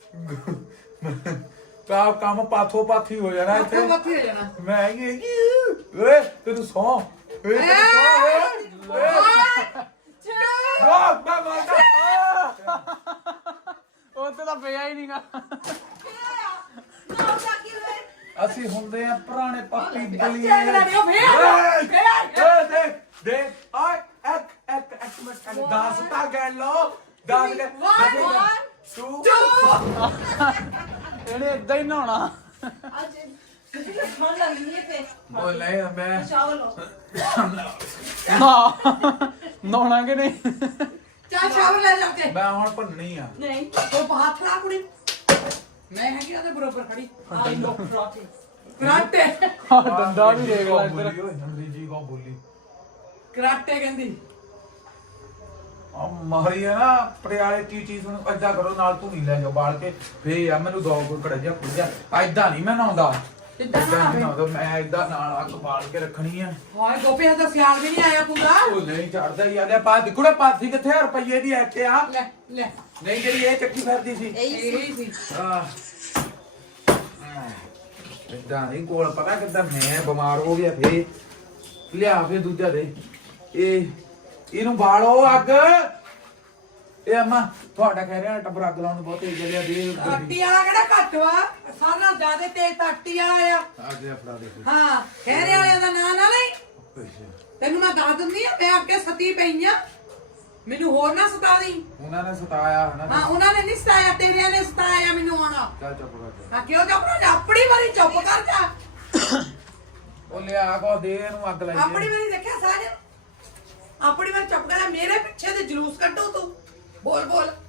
S1: ਕਾ ਕੰਮ ਪਾਥੋ ਪਾਥੀ ਹੋ ਜਾਣਾ ਇੱਥੇ
S4: ਤੂੰ ਮੱਥੀ ਹੋ ਜਾਣਾ
S1: ਮੈਂ ਇਹ ਓਏ ਤੈਨੂੰ ਸੌ ਓਏ ਤੈਨੂੰ ਸੌ ਓਏ ਓਏ ਰੋਕ ਮੈਂ ਮਾਰਦਾ
S2: ਉੱਤੇ ਤਾਂ ਪਿਆ ਹੀ ਨਹੀਂਗਾ
S1: ਅਸੀਂ ਹੁੰਦੇ ਆ ਪੁਰਾਣੇ ਪਾਪੀ ਬਲੀਏ
S4: ਚੱਲ ਲੈ ਉਹ ਫੇਰ ਫੇਰ
S1: ਏ ਦੇਖ ਦੇਖ ਆ ਇੱਕ ਇੱਕ ਇੱਕ ਮਿੰਟ ਦਸ ਤਾਂ ਗੈ ਲੋ ਦਸ ਗੈ ਤੂੰ
S2: ਇਹਨੇ ਇਦਾਂ ਹੀ ਨਹਾਉਣਾ
S3: आज मुझे तो ठंड लग रही है पे
S1: ਬੋਲ ਨਹੀਂ ਮੈਂ
S3: चावल लो
S2: ਨਾ ਨਹਾਉਣਾ ਕਿ ਨਹੀਂ
S4: ਚੱਲ ਸ਼ਾਵਰ ਲੈ ਜਾ ਕੇ
S1: ਮੈਂ ਹੁਣ ਭੰਨਣੀ ਆ
S3: नहीं
S4: ਤੂੰ ਹੱਥ ਲਾ ਕੁੜੀ ਮੈਂ ਹੈਗੀ ਉਹਦੇ ਬਰੋਬਰ ਖੜੀ
S3: आई लो फ्रॉटी
S4: ਕਰਾਟੇ
S2: ਆਹ ਡੰਡਾ ਵੀ ਦੇਖ ਲੈ ਇੱਧਰ
S1: ਬੋਲੀ ਓਏ ਅੰਗਰੇਜ਼ੀ ਕੋ ਬੋਲੀ
S4: ਕਰਾਟੇ ਕਹਿੰਦੀ
S1: ਆ ਮਾਰੀ ਆ ਨਾ ਪਟਿਆਲੇ ਕੀ ਚੀਜ਼ ਨੂੰ ਏਦਾਂ ਕਰੋ ਨਾਲ ਤੂੰ ਨਹੀਂ ਲੈ ਜਾਓ ਬਾਲ ਕੇ ਫੇ ਆ ਮੈਨੂੰ ਦੋ ਕੋਈ ਕੜ ਜਾ ਕੁੜ ਜਾ ਏਦਾਂ ਨਹੀਂ ਮੈਂ ਨਹਾਉਂਦਾ
S4: ਕਿੱਦਾਂ
S1: ਏਦਾਂ ਨਹੀਂ
S4: ਨਹਾਉਂਦਾ?
S1: ਨਹਾਉਂਦਾ ਮੈਂ ਏਦਾਂ ਨਾਲ ਅੱਗ ਬਾਲ ਕੇ ਰੱਖਣੀ ਆ
S4: ਹਾਏ ਗੋਪੀ ਦਾ ਸਿਆਲ ਵੀ ਨਹੀਂ ਆਇਆ ਪੂਰਾ
S1: ਉਹ ਨਹੀਂ ਚੜਦਾ ਹੀ ਆ ਲੈ ਪਾ ਕੁੜੇ ਪਾਥੀ ਕਿੱਥੇ ਆ ਰੁਪਈਏ ਦੀ ਇੱਥੇ ਆ
S4: ਲੈ ਲੈ
S1: ਨਹੀਂ ਜਿਹੜੀ ਇਹ ਚੱਕੀ ਫਿਰਦੀ ਸੀ
S4: ਇਹੀ ਸੀ
S1: ਆਹ ਏਦਾਂ ਨਹੀਂ ਕੋਲ ਪਤਾ ਕਿੱਦਾਂ ਮੈਂ ਬਿਮਾਰ ਹੋ ਗਿਆ ਫੇ ਲਿਆ ਫੇ ਦੂਜਾ ਦੇ ਇਹ ਇਹਨੂੰ ਬਾਲੋ ਅੱਗ ਇਹ ਅਮਾ ਤੁਹਾਡਾ ਕਹਿ ਰਿਹਾ ਟੱਬਰ ਅੱਗ ਲਾਉਣ ਨੂੰ ਬਹੁਤ ਤੇਜ਼ ਜਲਿਆ ਦੇ
S4: ਤਾਟੀ ਵਾਲਾ ਕਿਹੜਾ ਘੱਟ ਵਾ ਸਾਰਿਆਂ ਨਾਲੋਂ ਜ਼ਿਆਦਾ ਤੇਜ਼ ਤਾਟੀ ਵਾਲਾ ਆ
S1: ਅੱਗੇ ਫੜਾ ਦੇ
S4: ਹਾਂ ਖਹਿਰੇ ਵਾਲਿਆਂ ਦਾ ਨਾਂ ਨਾ ਲਈ ਤੈਨੂੰ ਮੈਂ ਦੱਸ ਦਿੰਦੀ ਆ ਮੈਂ ਅੱਗੇ ਸਤੀ ਪਈ ਆ ਮੈਨੂੰ ਹੋਰ ਨਾ ਸਤਾ ਦੀ
S1: ਉਹਨਾਂ ਨੇ ਸਤਾਇਆ ਹਨਾ
S4: ਹਾਂ ਉਹਨਾਂ ਨੇ ਨਹੀਂ ਸਤਾਇਆ ਤੇਰਿਆਂ ਨੇ ਸਤਾਇਆ ਮੈਨੂੰ ਹੁਣ
S1: ਚੱਲ ਚੁੱਪ ਕਰ
S4: ਹਾਂ ਕਿਉਂ ਚੁੱਪ ਨਾ ਆਪਣੀ ਵਾਰੀ ਚੁੱਪ ਕਰ ਜਾ
S1: ਉਹ ਲਿਆ ਕੋ ਦੇ ਇਹਨੂੰ ਅੱਗ ਲਾਈ
S4: ਆਪਣੀ ਵਾਰੀ ਦੇਖਿਆ ਸਾਜਨ ਆਪਣੀ ਵਾਰੀ ਚੁੱਪ ਕਰ ਜਾ ਮੇਰੇ ਪਿੱਛੇ ਦੇ ਜਲੂਸ ਕੱਢੋ ਤੂੰ ਬੋਲ ਬੋਲ